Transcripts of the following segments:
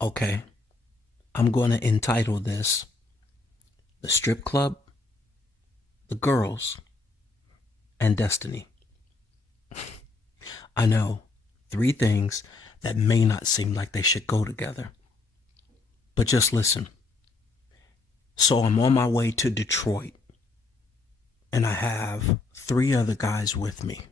Okay, I'm going to entitle this The Strip Club, The Girls, and Destiny. I know, three things that may not seem like they should go together. But just listen. So I'm on my way to Detroit, and I have three other guys with me.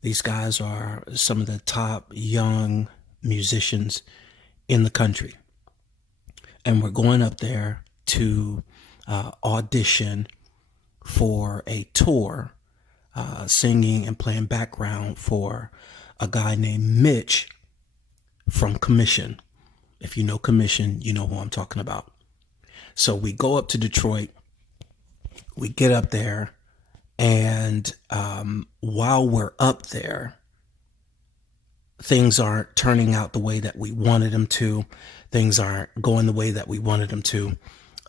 These guys are some of the top young musicians in the country. And we're going up there to audition for a tour, singing and playing background for a guy named Mitch from Commission. If you know Commission, you know who I'm talking about. So we go up to Detroit, we get up there, and while we're up there, things aren't turning out the way that we wanted them to. Things aren't going the way that we wanted them to.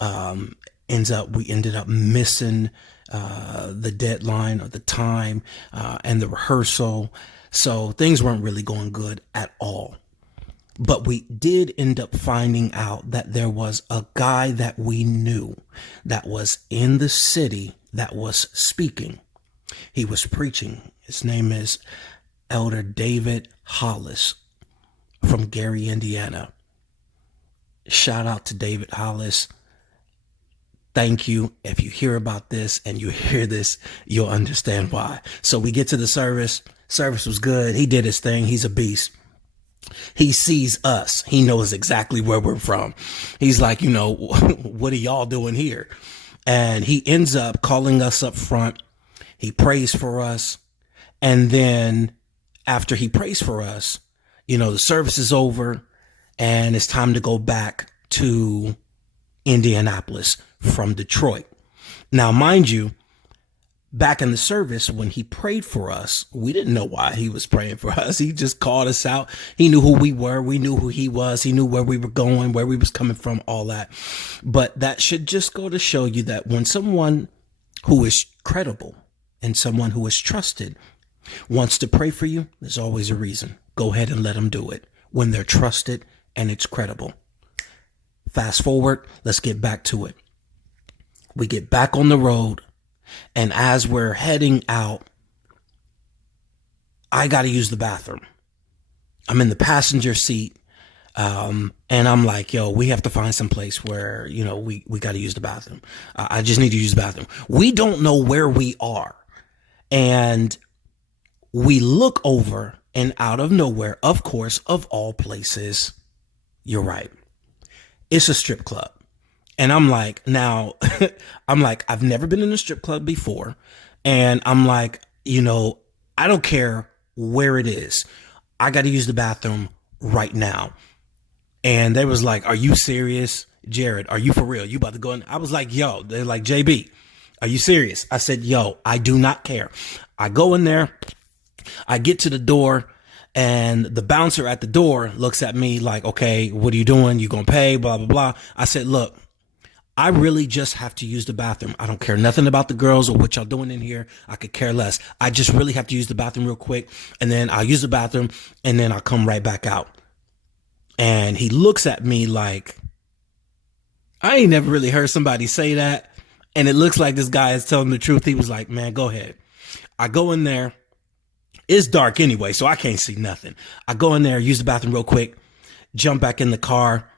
We ended up missing the deadline or the time and the rehearsal. So things weren't really going good at all. But we did end up finding out that there was a guy that we knew that was in the city that was speaking. He was preaching. His name is Elder David Hollis from Gary, Indiana. Shout out to David Hollis. Thank you. If you hear about this and you hear this, you'll understand why. So we get to the service. Service was good. He did his thing. He's a beast. He sees us. He knows exactly where we're from. He's like, what are y'all doing here? And he ends up calling us up front. He prays for us. And then after he prays for us, the service is over and it's time to go back to Indianapolis from Detroit. Now, mind you, back in the service, when he prayed for us, we didn't know why he was praying for us. He just called us out. He knew who we were. We knew who he was. He knew where we were going, where we was coming from, all that. But that should just go to show you that when someone who is credible and someone who is trusted wants to pray for you, there's always a reason. Go ahead and let them do it when they're trusted and it's credible. Fast forward, let's get back to it. We get back on the road. And as we're heading out, I got to use the bathroom. I'm in the passenger seat. And I'm like, yo, we have to find some place where, we got to use the bathroom. I just need to use the bathroom. We don't know where we are. And we look over and out of nowhere, of course, of all places, you're right, it's a strip club. And I'm like, I've never been in a strip club before. And I'm like, I don't care where it is. I got to use the bathroom right now. And they was like, are you serious? Jairrod, are you for real? You about to go in? I was like, yo, they're like, JB, are you serious? I said, yo, I do not care. I go in there. I get to the door. And the bouncer at the door looks at me like, okay, what are you doing? You gonna pay? Blah, blah, blah. I said, look, I really just have to use the bathroom. I don't care nothing about the girls or what y'all doing in here. I could care less. I just really have to use the bathroom real quick. And then I'll use the bathroom and then I'll come right back out. And he looks at me like, I ain't never really heard somebody say that. And it looks like this guy is telling the truth. He was like, man, go ahead. I go in there. It's dark anyway, so I can't see nothing. I go in there, use the bathroom real quick, jump back in the car,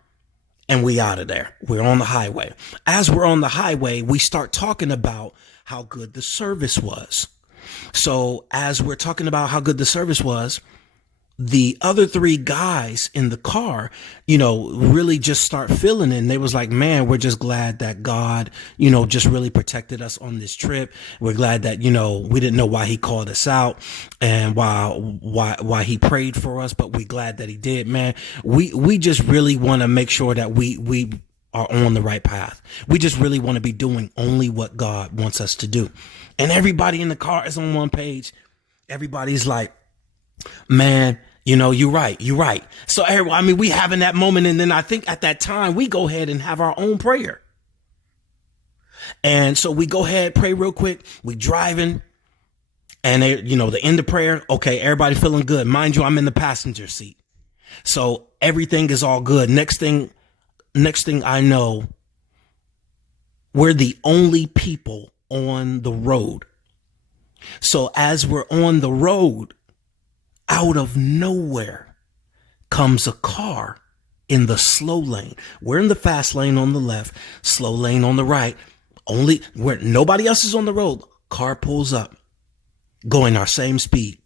and we out of there. We're on the highway. As we're on the highway, we start talking about how good the service was. So as we're talking about how good the service was, the other three guys in the car, really just start feeling it. And they was like, man, we're just glad that God, just really protected us on this trip. We're glad that, we didn't know why he called us out and why he prayed for us, but we glad that he did, man. We just really want to make sure that we are on the right path. We just really want to be doing only what God wants us to do. And everybody in the car is on one page. Everybody's like, man, you're right. You're right. So, we having that moment. And then I think at that time, we go ahead and have our own prayer. And so we go ahead, pray real quick. We driving and the end of prayer. Okay. Everybody feeling good. Mind you, I'm in the passenger seat. So everything is all good. Next thing I know, we're the only people on the road. So as we're on the road, out of nowhere comes a car in the slow lane. We're in the fast lane on the left, slow lane on the right. Only where nobody else is on the road. Car pulls up, going our same speed.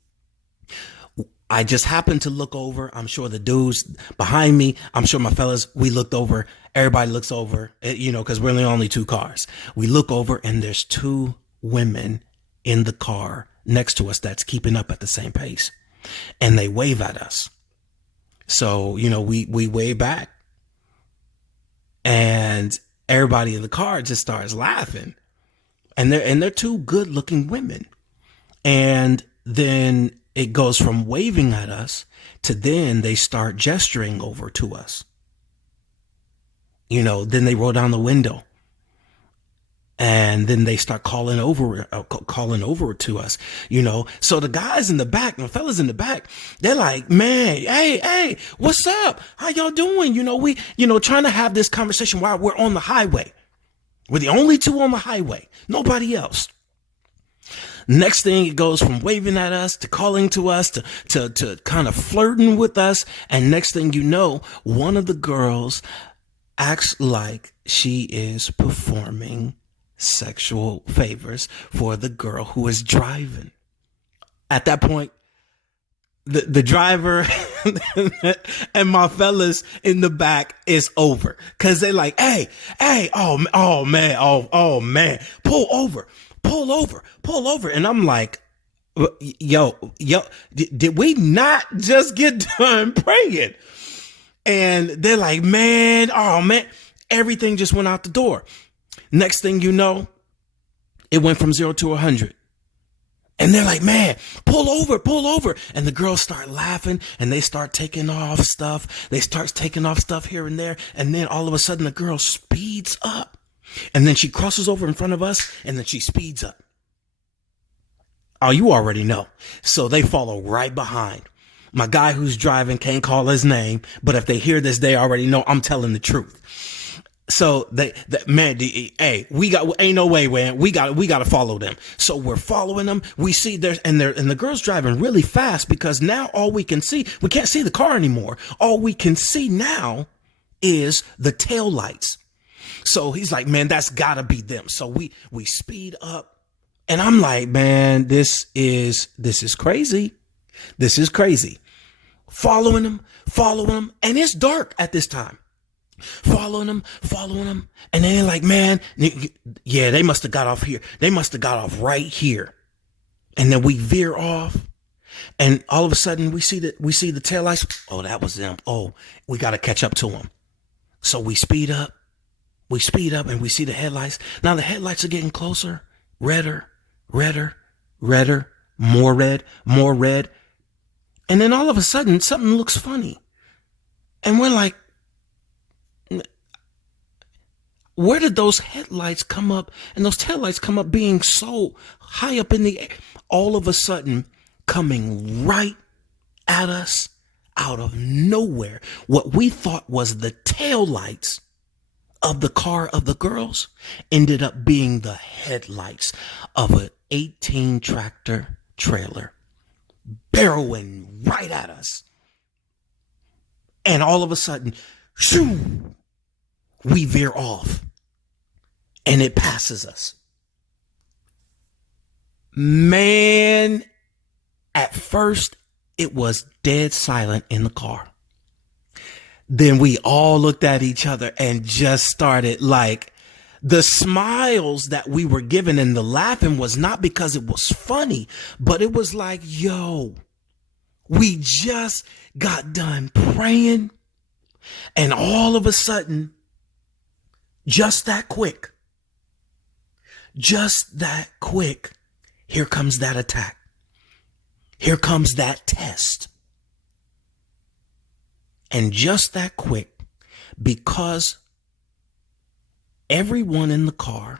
I just happened to look over. I'm sure the dudes behind me, I'm sure my fellas, we looked over. Everybody looks over, because we're only two cars. We look over and there's two women in the car next to us that's keeping up at the same pace. And they wave at us. So, we wave back. And everybody in the car just starts laughing. And they're two good looking women. And then it goes from waving at us to then they start gesturing over to us. Then they roll down the window. And then they start calling over to us, So the guys in the back, the fellas in the back, they're like, man, hey, what's up? How y'all doing? We trying to have this conversation while we're on the highway. We're the only two on the highway, nobody else. Next thing, it goes from waving at us to calling to us to kind of flirting with us. And next thing you know, one of the girls acts like she is performing sexual favors for the girl who is driving. At that point, the driver and my fellas in the back is over, because they're like, hey, oh man, pull over. And I'm like, yo, did we not just get done praying? And they're like, man, everything just went out the door. Next thing you know, it went from 0 to 100. And they're like, man, pull over. And the girls start laughing and they start taking off stuff. They start taking off stuff here and there. And then all of a sudden the girl speeds up. And then she crosses over in front of us and then she speeds up. Oh, you already know. So they follow right behind. My guy who's driving can't call his name, but if they hear this, they already know I'm telling the truth. So ain't no way, man. We got to follow them. So we're following them. We see and the girl's driving really fast, because now all we can see, we can't see the car anymore. All we can see now is the tail lights. So he's like, man, that's gotta be them. So we speed up, and I'm like, man, this is crazy. This is crazy. Following them. And it's dark at this time. Following them. And then they're like, man, yeah, they must have got off here. They must have got off right here. And then we veer off. And all of a sudden we see the taillights. Oh, that was them. Oh, we got to catch up to them. So we speed up. And we see the headlights. Now the headlights are getting closer. Redder, more red. And then all of a sudden something looks funny. And we're like, where did those headlights come up and those taillights come up being so high up in the air? All of a sudden, coming right at us out of nowhere, what we thought was the taillights of the car of the girls ended up being the headlights of an 18 tractor trailer barreling right at us. And all of a sudden, shoo, we veer off and it passes us. Man, at first it was dead silent in the car. Then we all looked at each other and just started, like, the smiles that we were given and the laughing was not because it was funny, but it was like, yo, we just got done praying, and all of a sudden, just that quick, here comes that attack. Here comes that test. And just that quick, because everyone in the car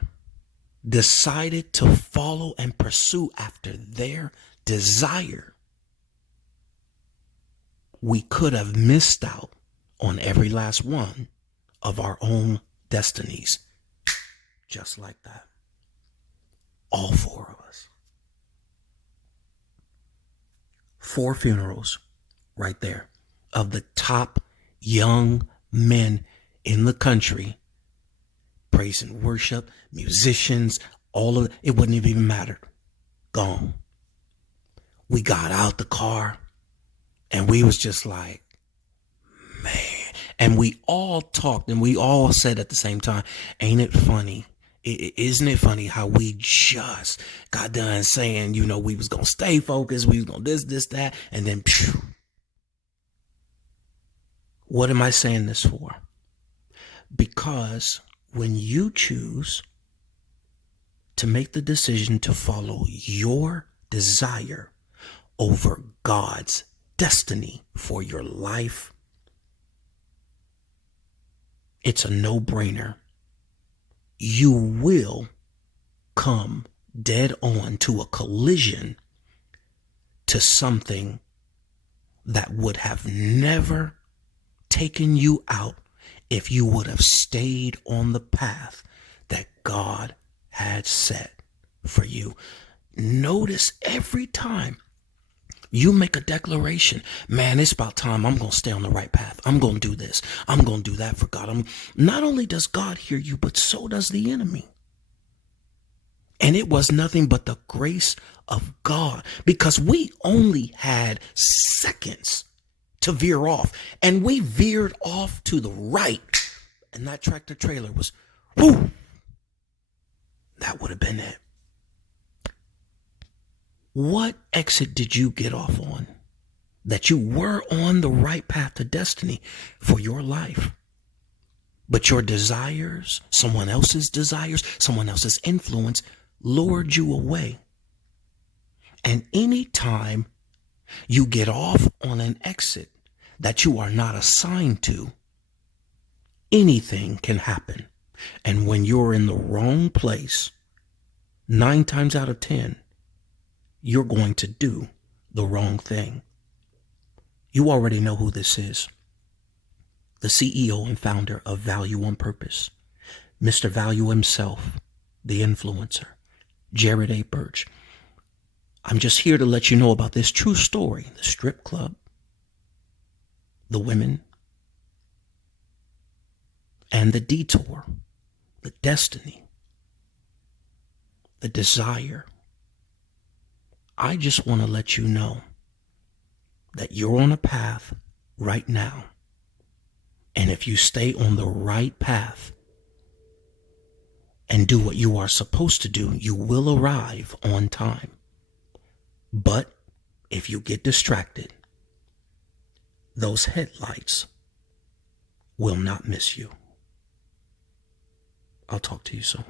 decided to follow and pursue after their desire, we could have missed out on every last one of our own destinies. Just like that. All 4 of us. 4 funerals right there of the top young men in the country. Praise and worship, musicians, all of it. It wouldn't have even mattered. Gone. We got out the car and we was just like, man. And we all talked and we all said at the same time, ain't it funny? Isn't it funny how we just got done saying, we was going to stay focused. We was going to this, that. And then, phew. What am I saying this for? Because when you choose to make the decision to follow your desire over God's destiny for your life, it's a no-brainer. You will come dead on to a collision to something that would have never taken you out if you would have stayed on the path that God had set for you. Notice every time you make a declaration, man, it's about time. I'm going to stay on the right path. I'm going to do this. I'm going to do that for God. Not only does God hear you, but so does the enemy. And it was nothing but the grace of God, because we only had seconds to veer off, and we veered off to the right, and that tractor trailer was, whoo, that would have been it. What exit did you get off on that you were on the right path to destiny for your life? But your desires, someone else's influence lured you away. And anytime you get off on an exit that you are not assigned to, anything can happen. And when you're in the wrong place, 9 times out of 10, you're going to do the wrong thing. You already know who this is. The CEO and founder of Value on Purpose, Mr. Value himself, the influencer, Jairrod A.Burch. I'm just here to let you know about this true story, the strip club, the women, and the detour, the destiny, the desire. I just want to let you know that you're on a path right now. And if you stay on the right path and do what you are supposed to do, you will arrive on time. But if you get distracted, those headlights will not miss you. I'll talk to you soon.